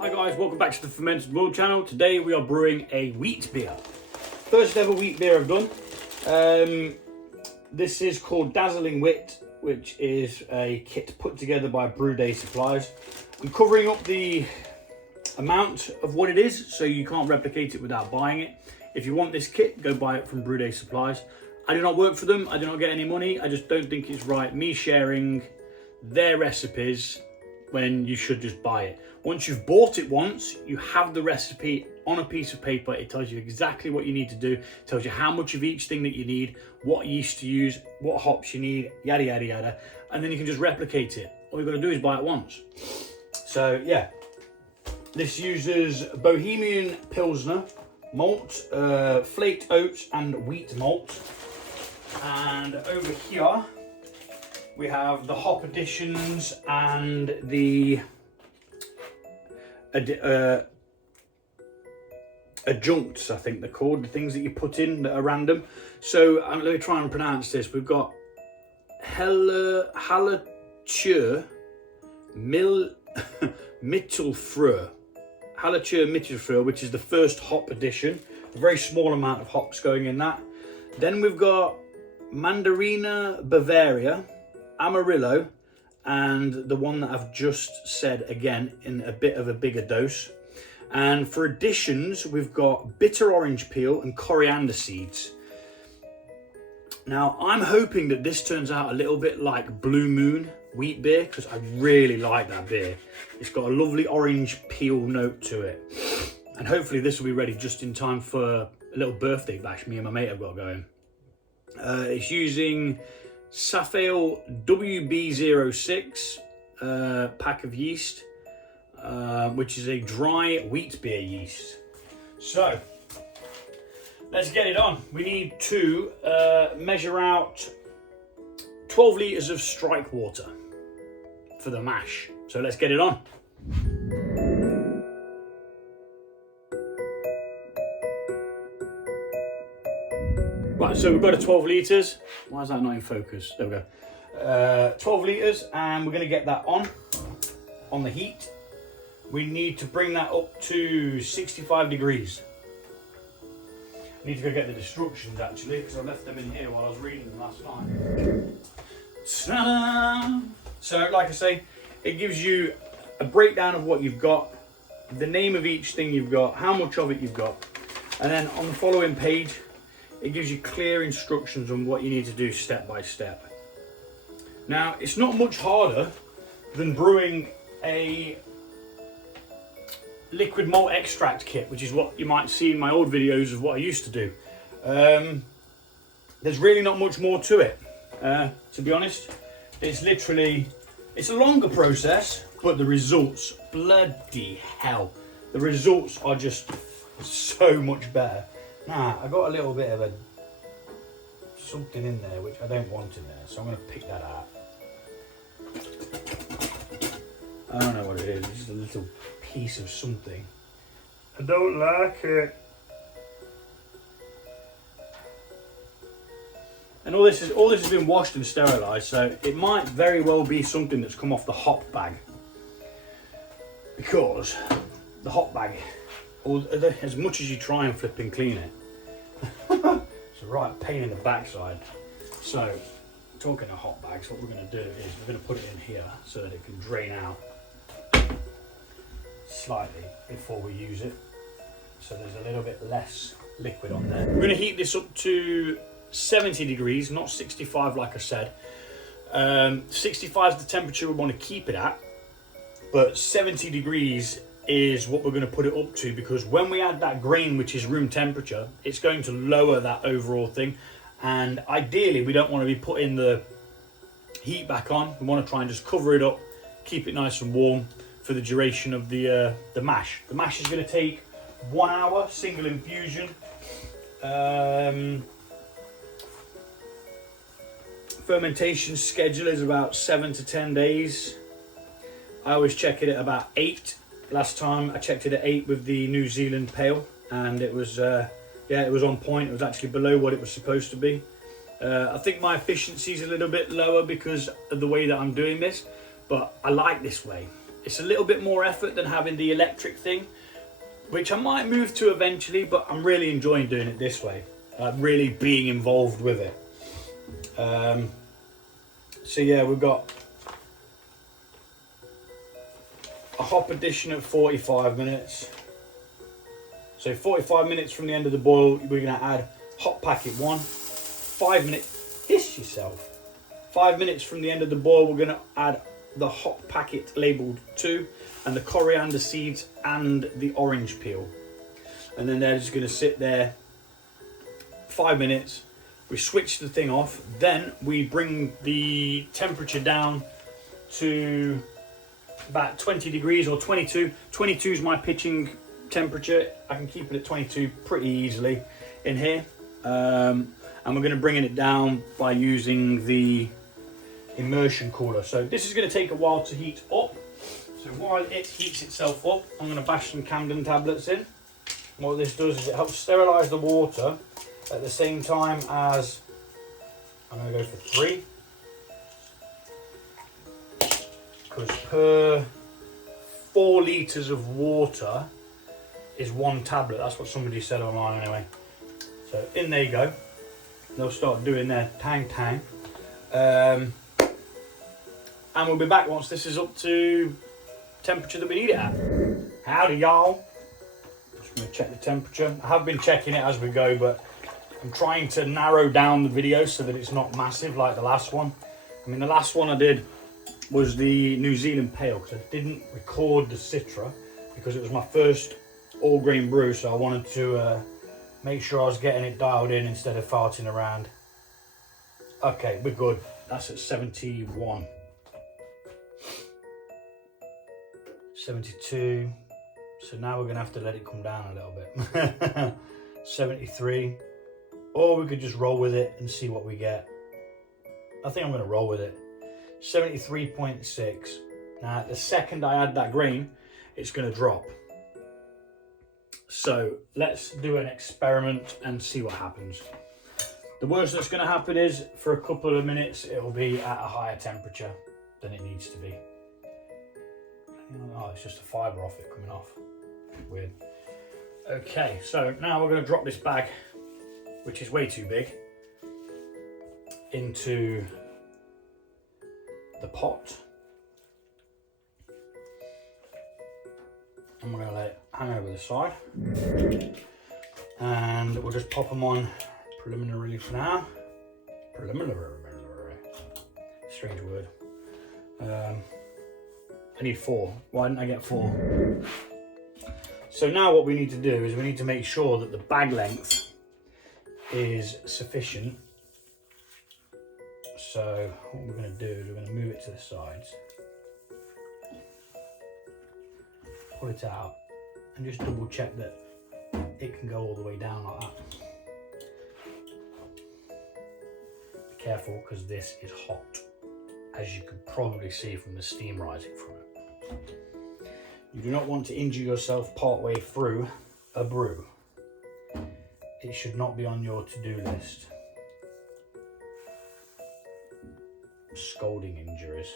Hi guys, welcome back to the Fermented World channel. Today we are brewing a wheat beer. First ever wheat beer I've done. This is called Dazzling Wit, which is a kit put together by Brew Day Supplies. I'm covering up the amount of what it is, so you can't replicate it without buying it. If you want this kit, go buy it from Brew Day Supplies. I do not work for them, I do not get any money, I just don't think it's right me sharing their recipes when you should just buy it. Once you've bought it once, you have the recipe on a piece of paper. It tells you exactly what you need to do. It tells you how much of each thing that you need, what yeast to use, what hops you need, yada, yada, yada. And then you can just replicate it. All you've got to do is buy it once. So yeah, this uses Bohemian Pilsner, malt, flaked oats and wheat malt. And over here, we have the hop additions and the adjuncts, I think they're called, the things that you put in that are random. So let me try and pronounce this. We've got Hallertür Mittelfrüh. Hallertür Mittelfrüh, which is the first hop addition. A very small amount of hops going in that. Then we've got Mandarina Bavaria, Amarillo, and the one that I've just said again in a bit of a bigger dose. And for additions, we've got bitter orange peel and coriander seeds. Now, I'm hoping that this turns out a little bit like Blue Moon wheat beer, because I really like that beer. It's got a lovely orange peel note to it. And hopefully this will be ready just in time for a little birthday bash me and my mate have got going. It's using Safale WB06 pack of yeast, which is a dry wheat beer yeast. So let's get it on. We need to measure out 12 litres of strike water for the mash. So let's get it on. Right, so we've got a 12 litres. Why is that not in focus? There we go. 12 litres, and we're going to get that on the heat. We need to bring that up to 65 degrees. I need to go get the instructions actually, because I left them in here while I was reading them last night. So like I say, it gives you a breakdown of what you've got, the name of each thing you've got, how much of it you've got, and then on the following page, it gives you clear instructions on what you need to do step by step. Now, it's not much harder than brewing a liquid malt extract kit, which is what you might see in my old videos of what I used to do. There's really not much more to it, to be honest. It's a longer process, but the results, bloody hell, the results are just so much better. Nah, I got a little bit of something in there which I don't want in there, so I'm going to pick that out. I don't know what it is, it's just a little piece of something. I don't like it. And all this has been washed and sterilised, so it might very well be something that's come off the hop bag. Because the hop bag, as much as you try and flip and clean it, it's a right pain in the backside. So, talking of hot bags, what we're going to do is we're going to put it in here so that it can drain out slightly before we use it. So there's a little bit less liquid on there. We're going to heat this up to 70 degrees, not 65 like I said. 65 is the temperature we want to keep it at, but 70 degrees is what we're going to put it up to, because when we add that grain, which is room temperature, it's going to lower that overall thing, and ideally we don't want to be putting the heat back on. We want to try and just cover it up, keep it nice and warm for the duration of the mash. The mash is going to take 1 hour, single infusion. Fermentation schedule is about 7 to 10 days. I always check it at about 8. Last time I checked it at 8 with the New Zealand Pale, and it was it was on point. It was actually below what it was supposed to be. I think my efficiency is a little bit lower because of the way that I'm doing this, but I like this way. It's a little bit more effort than having the electric thing, which I might move to eventually, but I'm really enjoying doing it this way. Really being involved with it. So yeah, we've got a hop addition at 45 minutes. So 45 minutes from the end of the boil, we're going to add hop packet 1. 5 minutes, hiss yourself. 5 minutes from the end of the boil, we're going to add the hop packet labelled 2 and the coriander seeds and the orange peel. And then they're just going to sit there 5 minutes. We switch the thing off. Then we bring the temperature down to about 20 degrees or 22. 22 is my pitching temperature. I can keep it at 22 pretty easily in here. And we're going to bring it down by using the immersion cooler. So this is going to take a while to heat up. So while it heats itself up, I'm going to bash some Camden tablets in. What this does is it helps sterilise the water at the same time as, I'm going to go for 3. Because per 4 litres of water is 1 tablet. That's what somebody said online anyway. So in there you go. They'll start doing their tang. And we'll be back once this is up to temperature that we need it at. Howdy y'all. Just going to check the temperature. I have been checking it as we go, but I'm trying to narrow down the video so that it's not massive like the last one. I mean, the last one I did was the New Zealand Pale, because I didn't record the Citra because it was my first all grain brew, so I wanted to make sure I was getting it dialed in instead of farting around. Okay, we're good. That's at 71. 72. So now we're going to have to let it come down a little bit. 73. Or we could just roll with it and see what we get. I think I'm going to roll with it. 73.6. Now, the second I add that grain, it's going to drop. So let's do an experiment and see what happens. The worst that's going to happen is for a couple of minutes, it'll be at a higher temperature than it needs to be. Oh, it's just a fibre off it coming off. Weird. Okay, so now we're going to drop this bag, which is way too big, into the pot. And we're going to let it hang over the side. And we'll just pop them on preliminarily for now. Preliminary. Strange word. I need 4. Why didn't I get 4? So now what we need to do is we need to make sure that the bag length is sufficient. So what we're going to do is we're going to move it to the sides, pull it out, and just double check that it can go all the way down like that. Be careful, because this is hot, as you can probably see from the steam rising from it. You do not want to injure yourself partway through a brew. It should not be on your to-do list. Scalding injuries.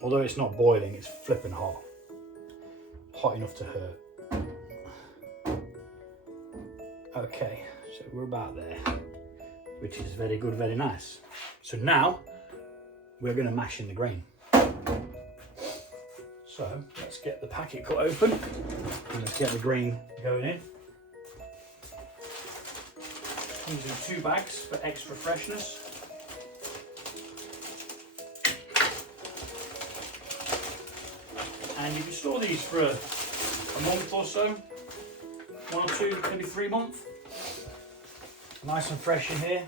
Although it's not boiling, it's flipping hot. Hot enough to hurt. Okay, so we're about there, which is very good, very nice. So now we're going to mash in the grain. So let's get the packet cut open and let's get the grain going in. Using 2 bags for extra freshness. And you can store these for a month or so, 1 or 2, maybe 3 months. Nice and fresh in here.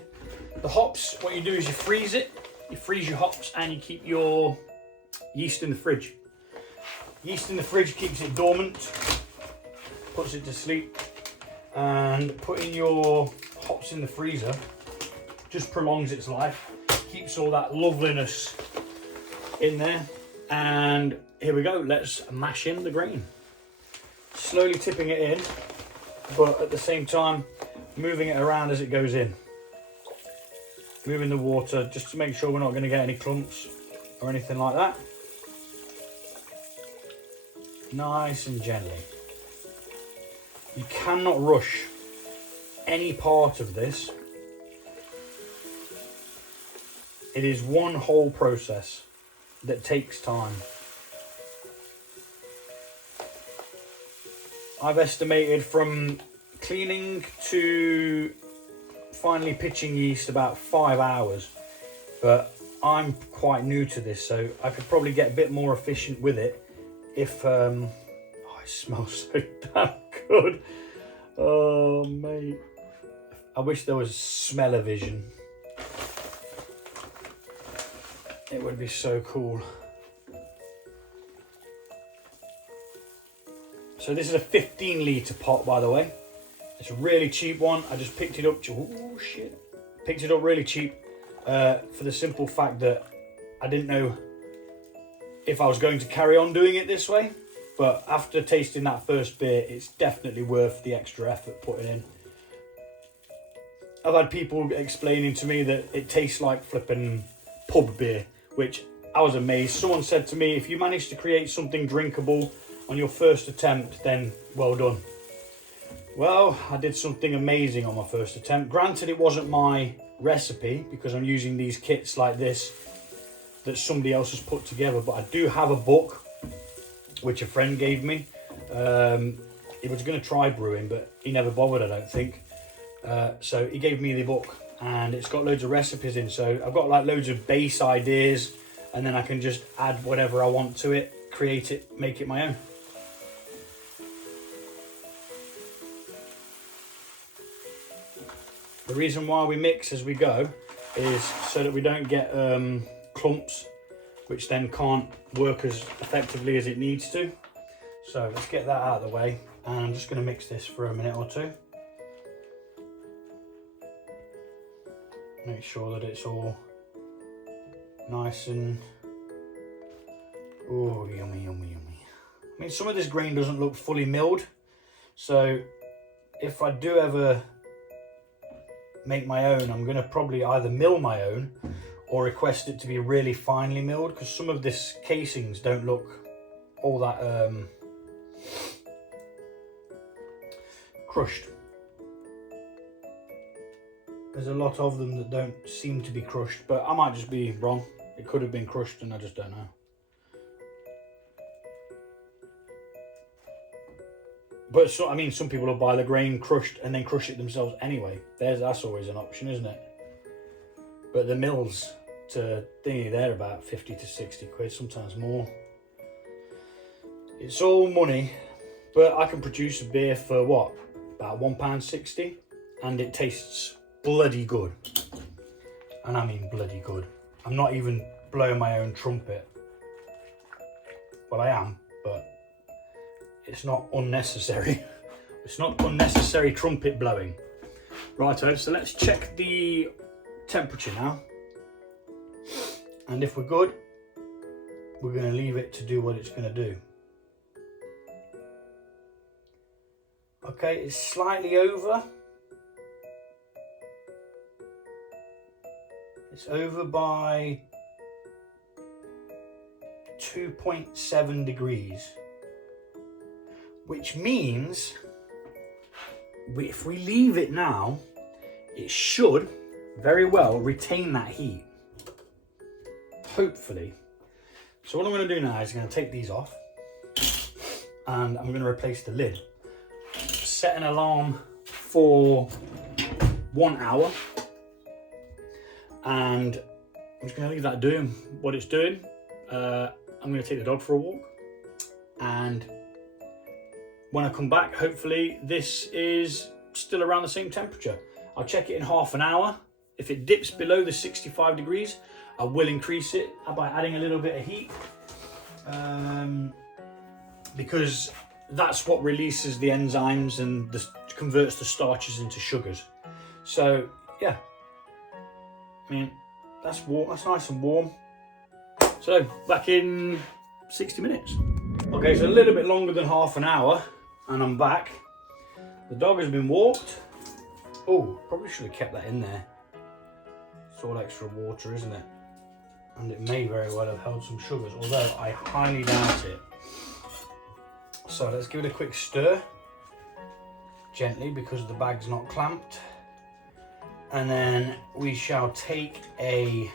The hops, what you do is you freeze it. You freeze your hops and you keep your yeast in the fridge. Yeast in the fridge keeps it dormant, puts it to sleep, and putting your hops in the freezer just prolongs its life, keeps all that loveliness in there. And here we go, let's mash in the grain. Slowly tipping it in, but at the same time moving it around as it goes in. Moving the water just to make sure we're not going to get any clumps or anything like that. nice and gently. You cannot rush any part of this. It is one whole process that takes time. I've estimated from cleaning to finally pitching yeast about 5 hours, but I'm quite new to this, so I could probably get a bit more efficient with it if oh, it smells so damn good. Oh mate, I wish there was smell-o-vision. It would be so cool. So this is a 15 litre pot, by the way. It's a really cheap one. I just picked it up. Oh shit! Picked it up really cheap for the simple fact that I didn't know if I was going to carry on doing it this way. But after tasting that first beer, it's definitely worth the extra effort putting in. I've had people explaining to me that it tastes like flipping pub beer, which I was amazed. Someone said to me, if you manage to create something drinkable on your first attempt, then well done. Well, I did something amazing on my first attempt. Granted, it wasn't my recipe because I'm using these kits like this that somebody else has put together, but I do have a book which a friend gave me. He was going to try brewing, but he never bothered, I don't think. So he gave me the book, and it's got loads of recipes in. So I've got like loads of base ideas, and then I can just add whatever I want to it, create it, make it my own. The reason why we mix as we go is so that we don't get clumps, which then can't work as effectively as it needs to. So let's get that out of the way, and I'm just going to mix this for a minute or two. Make sure that it's all nice and oh, yummy, yummy, yummy. I mean, some of this grain doesn't look fully milled, so if I do ever make my own, I'm going to probably either mill my own or request it to be really finely milled, because some of this casings don't look all that crushed. There's a lot of them that don't seem to be crushed, but I might just be wrong. It could have been crushed and I just don't know. But so, I mean, some people will buy the grain crushed and then crush it themselves anyway. That's always an option, isn't it? But the mills to thingy, they're about 50 to 60 quid, sometimes more. It's all money, but I can produce a beer for what? About £1.60, and it tastes bloody good. And I mean bloody good. I'm not even blowing my own trumpet. Well, I am, but it's not unnecessary. It's not unnecessary trumpet blowing. Righto, so let's check the temperature now. And if we're good, we're going to leave it to do what it's going to do. Okay, it's slightly over. It's over by 2.7 degrees. Which means if we leave it now, it should very well retain that heat. Hopefully. So what I'm going to do now is I'm going to take these off and I'm going to replace the lid. Set an alarm for 1 hour, and I'm just going to leave that doing what it's doing. I'm going to take the dog for a walk, and when I come back, hopefully this is still around the same temperature. I'll check it in half an hour. If it dips below the 65 degrees, I will increase it by adding a little bit of heat, because that's what releases the enzymes and converts the starches into sugars. So yeah, I mean, that's warm, that's nice and warm. So back in 60 minutes. Okay, so a little bit longer than half an hour, and I'm back. The dog has been walked. Oh, probably should have kept that in there. It's all extra water, isn't it? And it may very well have held some sugars, although I highly doubt it. So let's give it a quick stir, gently, because the bag's not clamped. And then we shall take a...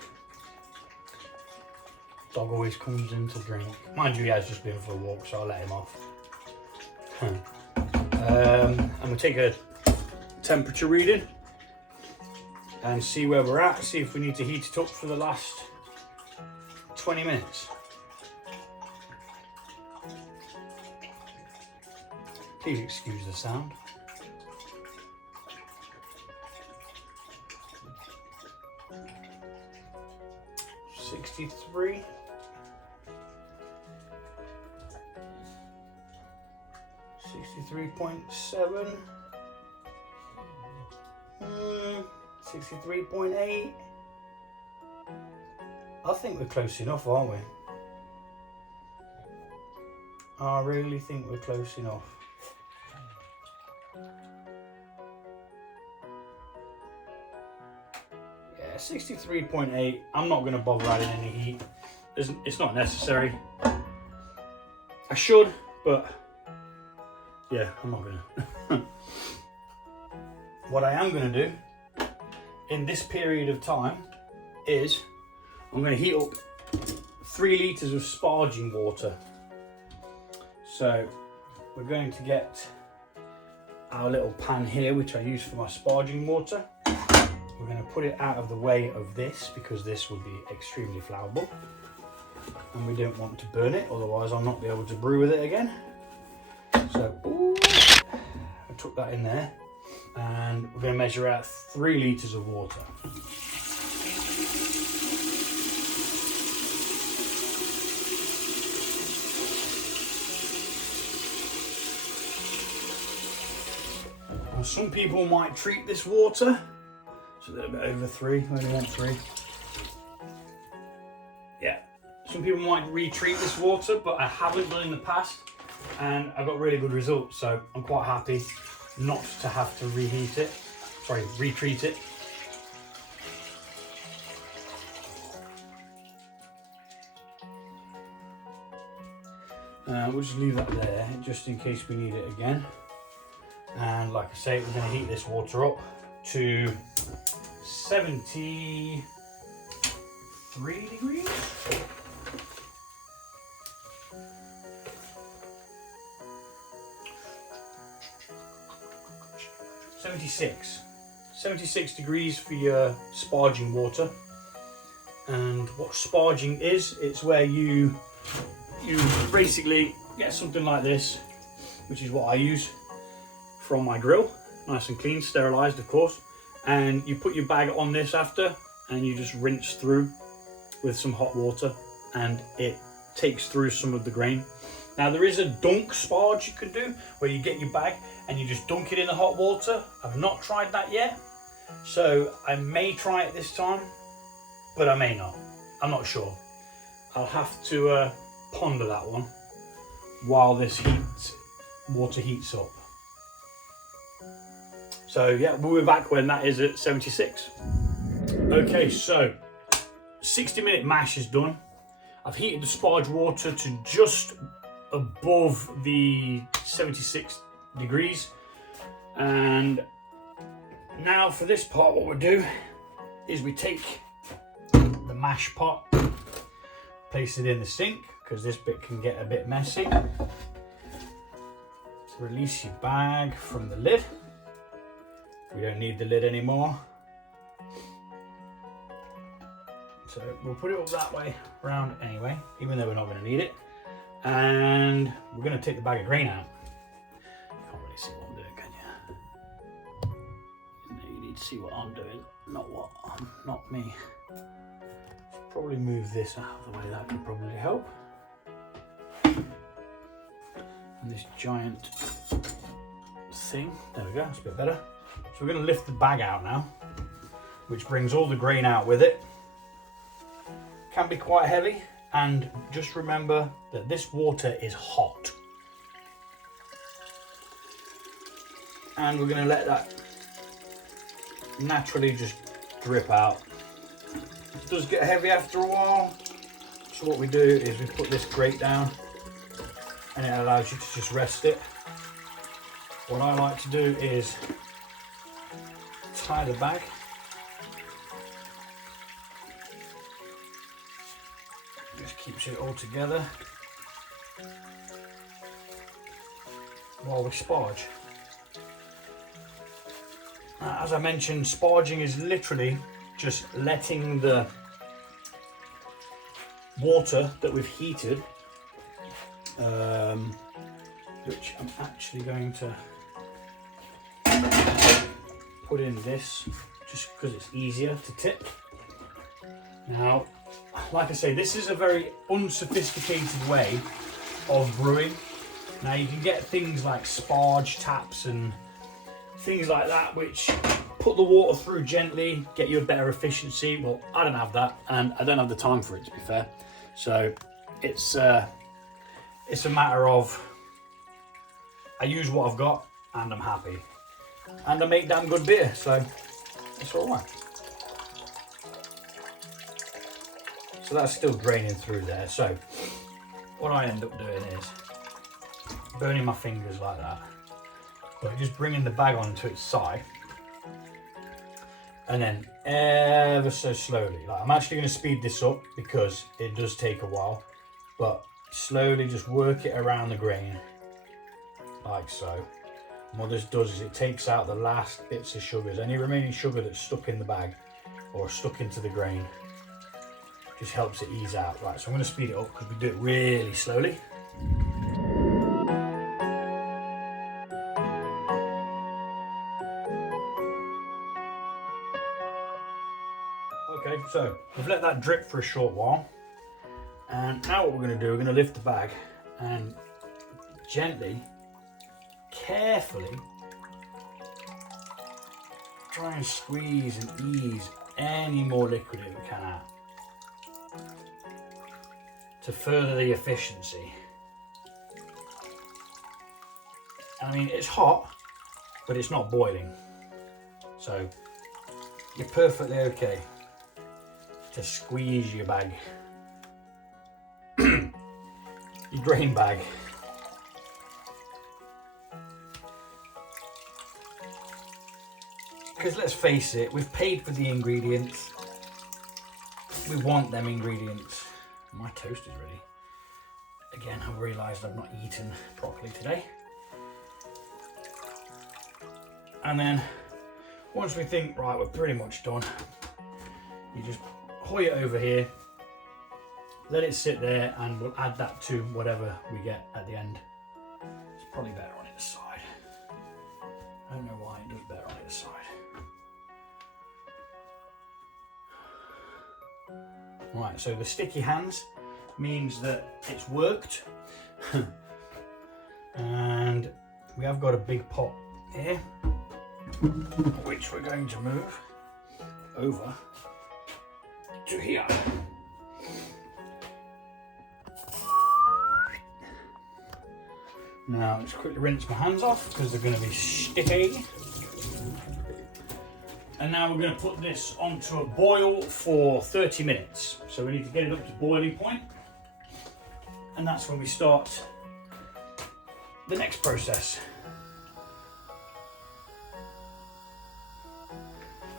Dog always comes in to drink. Mind you, he has just been for a walk, so I'll let him off. And we'll take a temperature reading and see where we're at, see if we need to heat it up for the last 20 minutes. Please excuse the sound. $63. 63.7. 63.8. I think we're close enough, aren't we? I really think we're close enough. Yeah, 63.8. I'm not going to bother adding any heat. It's not necessary. I should, but yeah, I'm not going to. What I am going to do in this period of time is I'm going to heat up 3 litres of sparging water. So we're going to get our little pan here, which I use for my sparging water. We're going to put it out of the way of this because this will be extremely flammable and we don't want to burn it, otherwise I'll not be able to brew with it again. So I took that in there and we're going to measure out 3 litres of water. Now, some people might treat this water. It's a little bit over 3, I only want 3. Yeah, some people might retreat this water, but I haven't done in the past and I got really good results, so I'm quite happy not to have to retreat it. We'll just leave that there just in case we need it again. And like I say, we're going to heat this water up to 73 degrees. 76 degrees for your sparging water. And what sparging is, it's where you basically get something like this, which is what I use from my grill, nice and clean, sterilised of course, and you put your bag on this after and you just rinse through with some hot water and it takes through some of the grain. Now there is a dunk sparge you can do where you get your bag and you just dunk it in the hot water. I've not tried that yet, so I may try it this time, but I may not. I'm not sure. I'll have to ponder that one while this water heats up. So yeah, we'll be back when that is at 76. Okay, so 60-minute mash is done. I've heated the sparge water to just above the 76 degrees. And now for this part, what we'll do is we take the mash pot, place it in the sink, because this bit can get a bit messy. Release your bag from the lid. We don't need the lid anymore. So we'll put it up that way around anyway, even though we're not going to need it. And we're going to take the bag of grain out. You can't really see what I'm doing, can you? You need to see what I'm doing, not me. Should probably move this out of the way, that could probably help. And this giant thing, there we go, that's a bit better. So we're going to lift the bag out now, which brings all the grain out with it. Can be quite heavy, and just remember that this water is hot. And we're going to let that naturally just drip out. It does get heavy after a while, so what we do is we put this grate down and it allows you to just rest it. What I like to do is tie the bag. Just keeps it all together while we sparge. As I mentioned, sparging is literally just letting the water that we've heated, which I'm actually going to put in this just because it's easier to tip. Now, like I say, this is a very unsophisticated way of brewing. Now you can get things like sparge taps and things like that which put the water through gently, get you a better efficiency. Well, I don't have that, and I don't have the time for it, to be fair. So it's a matter of I use what I've got and I'm happy, and I make damn good beer, so it's all right. So that's still draining through there. So what I end up doing is burning my fingers like that, but just bringing the bag onto its side, and then ever so slowly, like I'm actually going to speed this up because it does take a while, but slowly just work it around the grain like so. And what this does is it takes out the last bits of sugars, any remaining sugar that's stuck in the bag or stuck into the grain, just helps it ease out. Right, so I'm going to speed it up because we do it really slowly. Okay, so we've let that drip for a short while, and now what we're going to do, we're going to lift the bag and gently, carefully try and squeeze and ease any more liquid that we can out to further the efficiency. I mean, it's hot, but it's not boiling, so you're perfectly okay to squeeze your bag, your grain bag. Because let's face it, we've paid for the ingredients. We want them ingredients. My toast is ready. Again, I've realised I've not eaten properly today. And then, once we think, right, we're pretty much done, you just hoy it over here, let it sit there, and we'll add that to whatever we get at the end. It's probably better on its side. I don't know why it does better on its side. Right, so the sticky hands means that it's worked. And we have got a big pot here, which we're going to move over to here. Now let's quickly rinse my hands off because they're going to be sticky. And now we're going to put this onto a boil for 30 minutes. So we need to get it up to boiling point, and that's when we start the next process.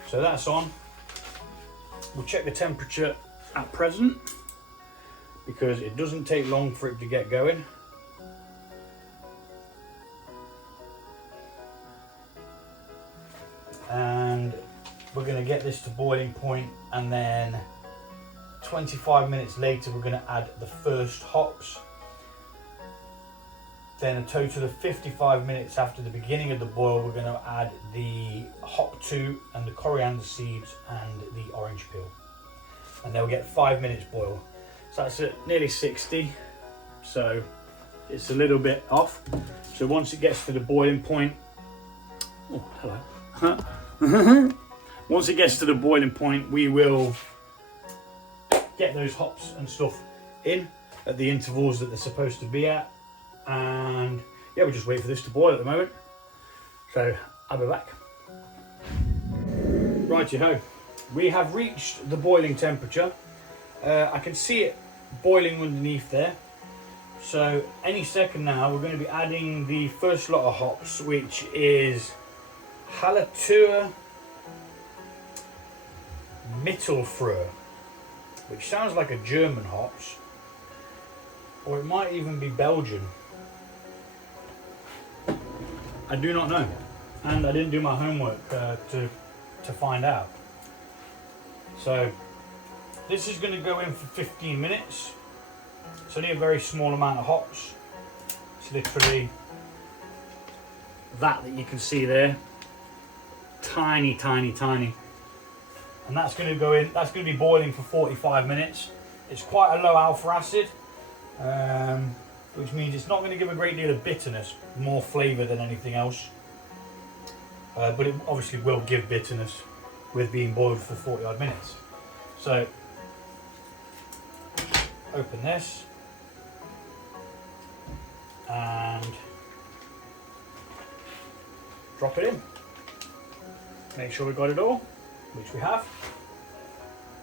So that's on. We'll check the temperature at present because it doesn't take long for it to get going. And we're going to get this to boiling point, and then 25 minutes later we're going to add the first hops. Then a total of 55 minutes after the beginning of the boil, we're going to add the hop 2 and the coriander seeds and the orange peel. And then we'll get 5 minutes boil. So that's at nearly 60. So it's a little bit off. So once it gets to the boiling point, oh, hello. Once it gets to the boiling point, we will get those hops and stuff in at the intervals that they're supposed to be at. And yeah, we'll just wait for this to boil at the moment. So I'll be back. Righty-ho. We have reached the boiling temperature. I can see it boiling underneath there. So any second now, we're going to be adding the first lot of hops, which is Hallertau Mittelfrüh, which sounds like a German hops, or it might even be Belgian. I do not know, and I didn't do my homework to find out. So this is going to go in for 15 minutes. It's only a very small amount of hops. It's literally that you can see there. Tiny, tiny, tiny. And that's going to go in, that's going to be boiling for 45 minutes. It's quite a low alpha acid, which means it's not going to give a great deal of bitterness, more flavour than anything else. But it obviously will give bitterness with being boiled for 40 odd minutes. So, open this. And drop it in. Make sure we got it all, which we have.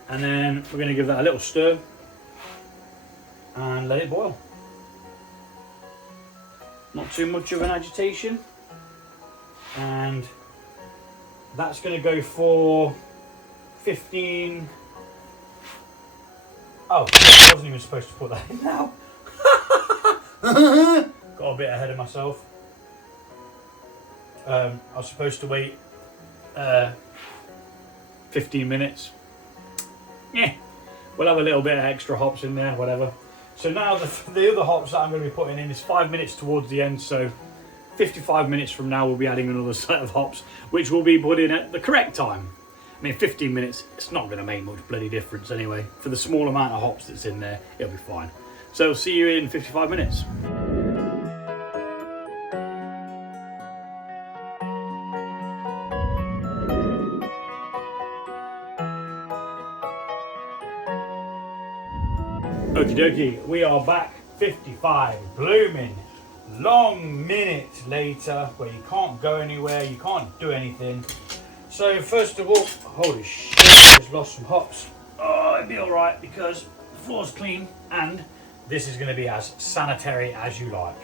And then we're going to give that a little stir and let it boil. Not too much of an agitation. And that's going to go for 15. Oh, I wasn't even supposed to put that in now. Got a bit ahead of myself. I was supposed to wait 15 minutes. Yeah, we'll have a little bit of extra hops in there, whatever. So now the other hops that I'm going to be putting in is 5 minutes towards the end, so 55 minutes from now we'll be adding another set of hops, which will be put in at the correct time. I mean, 15 minutes, it's not going to make much bloody difference anyway. For the small amount of hops that's in there, it'll be fine. So I'll see you in 55 minutes. Okie dokie, we are back 55 blooming long minutes later, where you can't go anywhere, you can't do anything. So first of all, holy shit, I just lost some hops. Oh, it'll be alright because the floor's clean and this is going to be as sanitary as you like.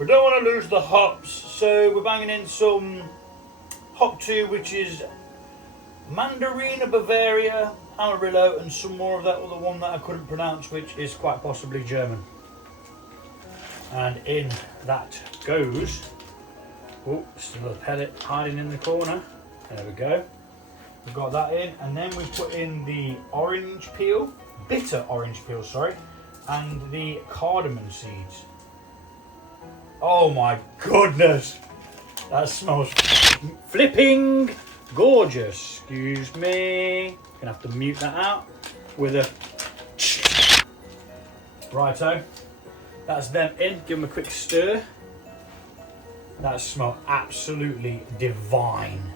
We don't want to lose the hops, so we're banging in some hop 2, which is Mandarina Bavaria, Amarillo, and some more of that other one that I couldn't pronounce, which is quite possibly German. And in that goes, oh, still a pellet hiding in the corner. There we go. We've got that in, and then we put in the orange peel, bitter orange peel, sorry, and the cardamom seeds. Oh my goodness, that smells flipping gorgeous. Excuse me. Gonna have to mute that out with a righto. That's them in. Give them a quick stir. That smells absolutely divine.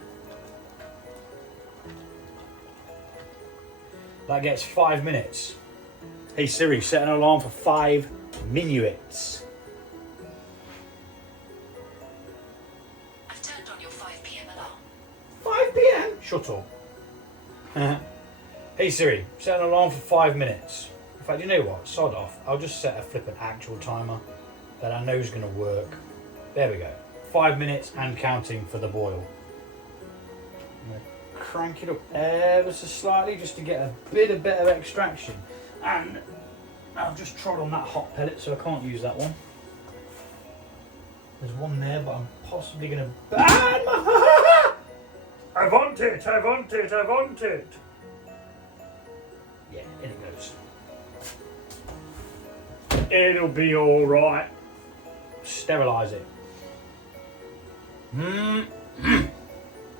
That gets 5 minutes. Hey Siri, set an alarm for 5 minutes. I've turned on your 5 PM alarm. 5 PM? Shut up. Hey Siri, set an alarm for 5 minutes. In fact, you know what? Sod off. I'll just set a flippant actual timer that I know is going to work. There we go. 5 minutes and counting for the boil. I'm going to crank it up ever so slightly just to get a bit of better extraction. And I've just trod on that hot pellet, so I can't use that one. There's one there, but I'm possibly going to ban my... I want it, I want it, I want it. Yeah, in it goes. It'll be all right. Sterilise it.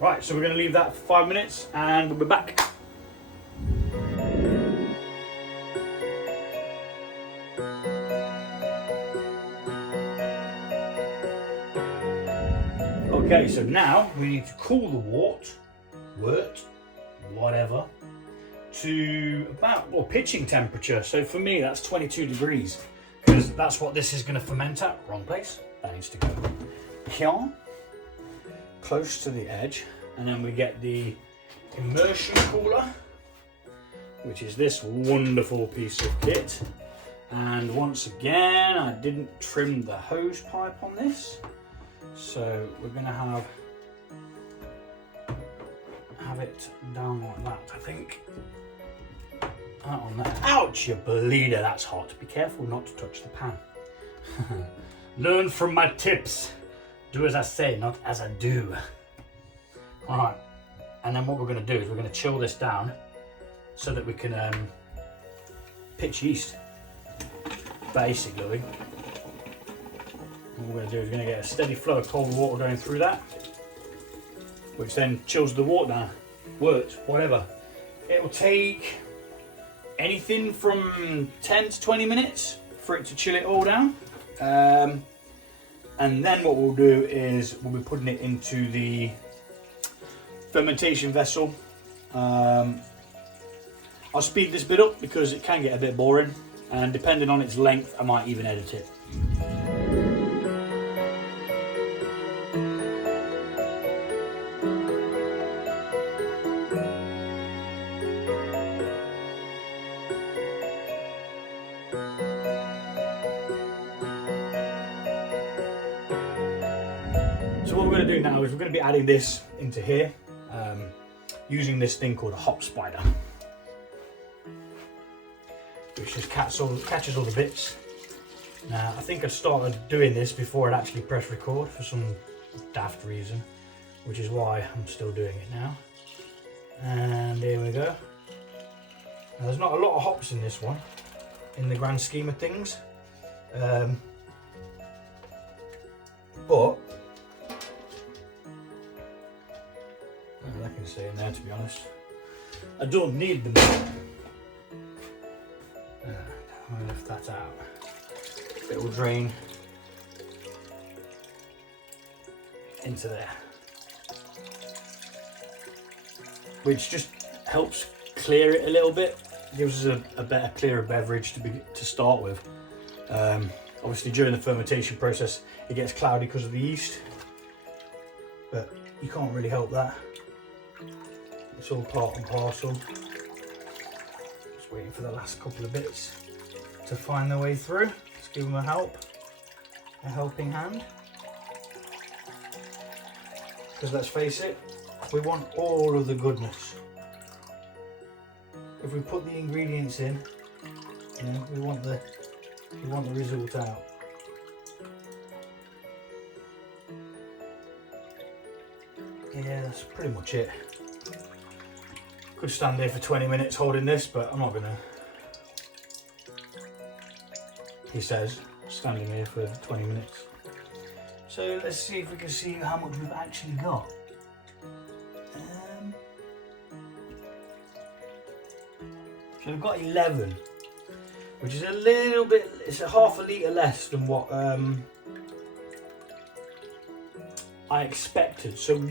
Right, so we're going to leave that for 5 minutes and we'll be back. Okay, so now we need to cool the wort, whatever, to about, well, pitching temperature. So for me, that's 22 degrees, because that's what this is going to ferment at. Wrong place. That needs to go here, close to the edge, and then we get the immersion cooler, which is this wonderful piece of kit. And once again, I didn't trim the hose pipe on this, so we're going to have it down like that, I think. That on there. Ouch, you bleeder, that's hot. Be careful not to touch the pan. Learn from my tips. Do as I say, not as I do. Alright, and then what we're going to do is we're going to chill this down so that we can pitch yeast. Basically, what we're going to do is we're going to get a steady flow of cold water going through that, which then chills the water down. Works, whatever. It will take anything from 10 to 20 minutes for it to chill it all down. And then what we'll do is we'll be putting it into the fermentation vessel. I'll speed this bit up because it can get a bit boring, and depending on its length I might even edit it. So what we're going to do now is we're going to be adding this into here using this thing called a hop spider, which just catches all the bits. Now I think I started doing this before I'd actually press record for some daft reason, which is why I'm still doing it now. And there we go. Now, there's not a lot of hops in this one in the grand scheme of things, but I can say in there, to be honest, I don't need them. I'll lift that out. It will drain into there, which just helps clear it a little bit. Gives us a better, clearer beverage to start with. Obviously, during the fermentation process, it gets cloudy because of the yeast, but you can't really help that. It's all part and parcel. Just waiting for the last couple of bits to find their way through. Let's give them a helping hand. Because let's face it, we want all of the goodness. If we put the ingredients in, you know, we want the result out. Yeah, that's pretty much it. Could stand there for 20 minutes holding this, but I'm not gonna. He says, standing here for 20 minutes. So let's see if we can see how much we've actually got. So we've got 11, which is a little bit, it's a half a litre less than what I expected. So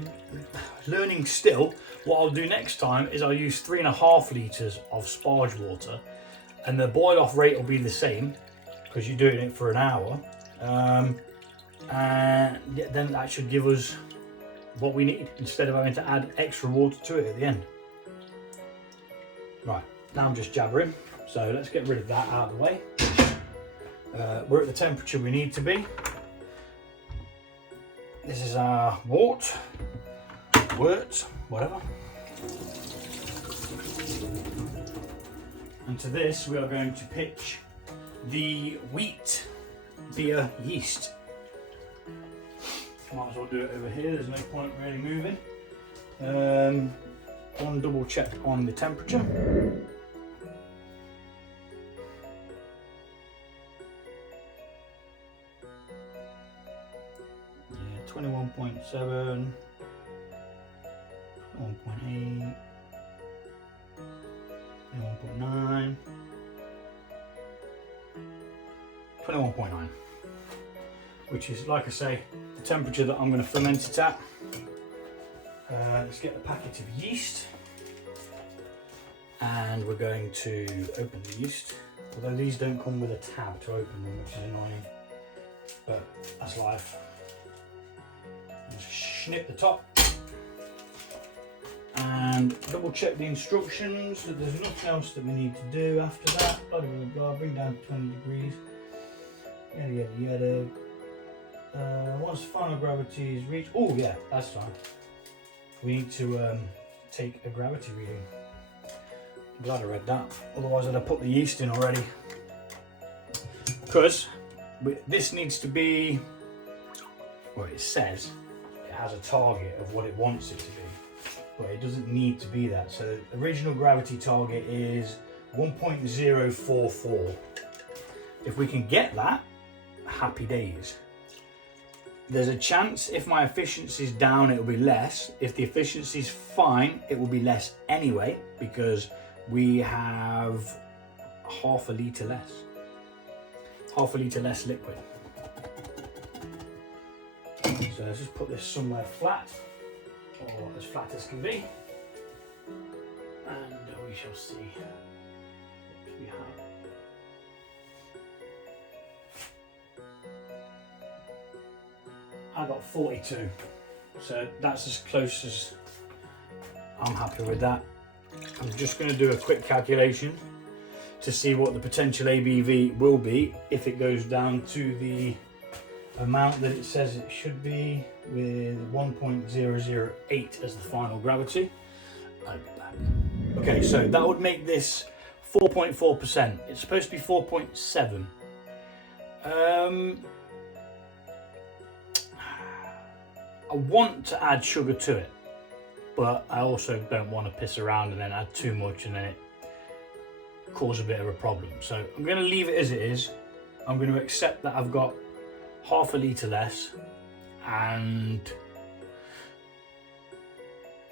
learning still, what I'll do next time is I'll use 3.5 litres of sparge water, and the boil off rate will be the same because you're doing it for an hour, and then that should give us what we need instead of having to add extra water to it at the end. Right, now I'm just jabbering, so let's get rid of that out of the way. We're at the temperature we need to be. This is our wort, whatever. And to this we are going to pitch the wheat beer yeast. Might as well do it over here, there's no point really moving. One double check on the temperature. Yeah, 21.7, 21.8, 21.9, 21.9, which is, like I say, the temperature that I'm going to ferment it at. Let's get the packet of yeast, and we're going to open the yeast, although these don't come with a tab to open them, which is annoying, but that's life. Just snip the top and double check the instructions that there's nothing else that we need to do after that. Blah, blah, blah, bring down to 20 degrees. Yada yada yada. Once final gravity is reached, oh yeah, that's fine. We need to take a gravity reading. I'm glad I read that, otherwise I'd have put the yeast in already. Because this needs to be, well, it says it has a target of what it wants it to be, but it doesn't need to be that. So the original gravity target is 1.044. If we can get that, happy days. There's a chance if my efficiency is down, it'll be less. If the efficiency is fine, it will be less anyway, because we have half a litre less. Half a litre less liquid. So let's just put this somewhere flat, or as flat as can be, and we shall see what we have. I got 42, so that's as close as I'm happy with that. I'm just going to do a quick calculation to see what the potential ABV will be if it goes down to the amount that it says it should be, with 1.008 as the final gravity. I'll be back. Okay, so that would make this 4.4%. It's supposed to be 4.7. I want to add sugar to it, but I also don't want to piss around and then add too much and then it cause a bit of a problem. So I'm going to leave it as it is. I'm going to accept that I've got half a litre less and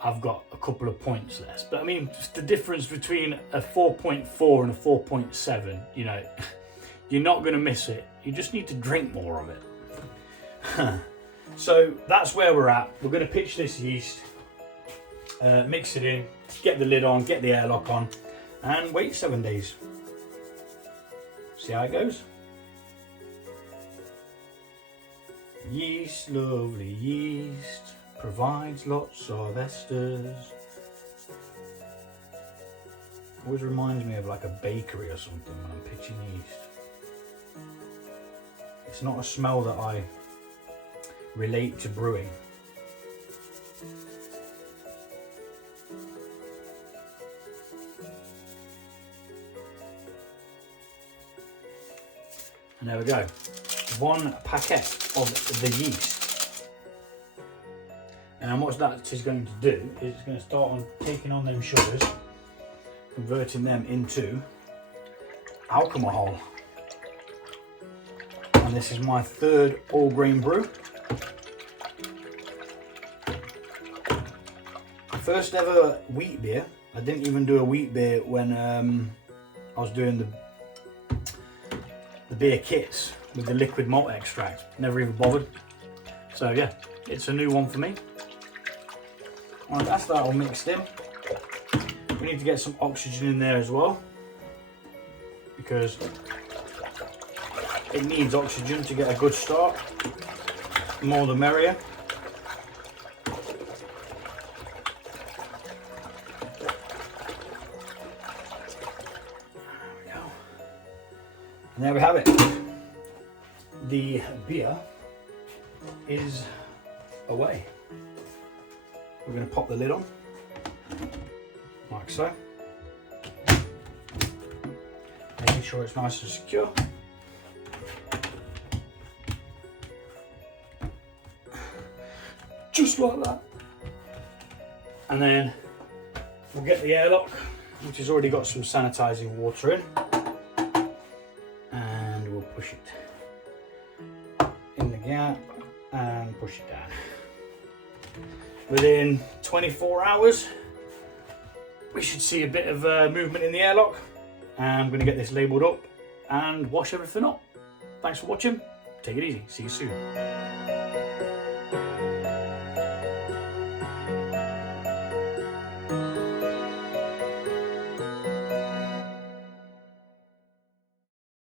I've got a couple of points less. But I mean, just the difference between a 4.4 and a 4.7, you know, you're not going to miss it. You just need to drink more of it. So that's where we're at. We're going to pitch this yeast, mix it in, get the lid on, get the airlock on, and wait 7 days. See how it goes. Yeast, lovely yeast, provides lots of esters. Always reminds me of like a bakery or something when I'm pitching yeast. It's not a smell that I relate to brewing. And there we go. 1 packet of the yeast. And what that is going to do is it's going to start on taking on them sugars, converting them into alcohol. And this is my 3rd all grain brew. First ever wheat beer. I didn't even do a wheat beer when I was doing the beer kits with the liquid malt extract. Never even bothered. So yeah, it's a new one for me. Alright, that's that all mixed in. We need to get some oxygen in there as well, because it needs oxygen to get a good start. The more the merrier. And there we have it. The beer is away. We're going to pop the lid on, like so. Making sure it's nice and secure. Just like that. And then we'll get the airlock, which has already got some sanitizing water in. Push it in the gap and push it down. Within 24 hours, we should see a bit of movement in the airlock. And I'm going to get this labelled up and wash everything up. Thanks for watching. Take it easy. See you soon.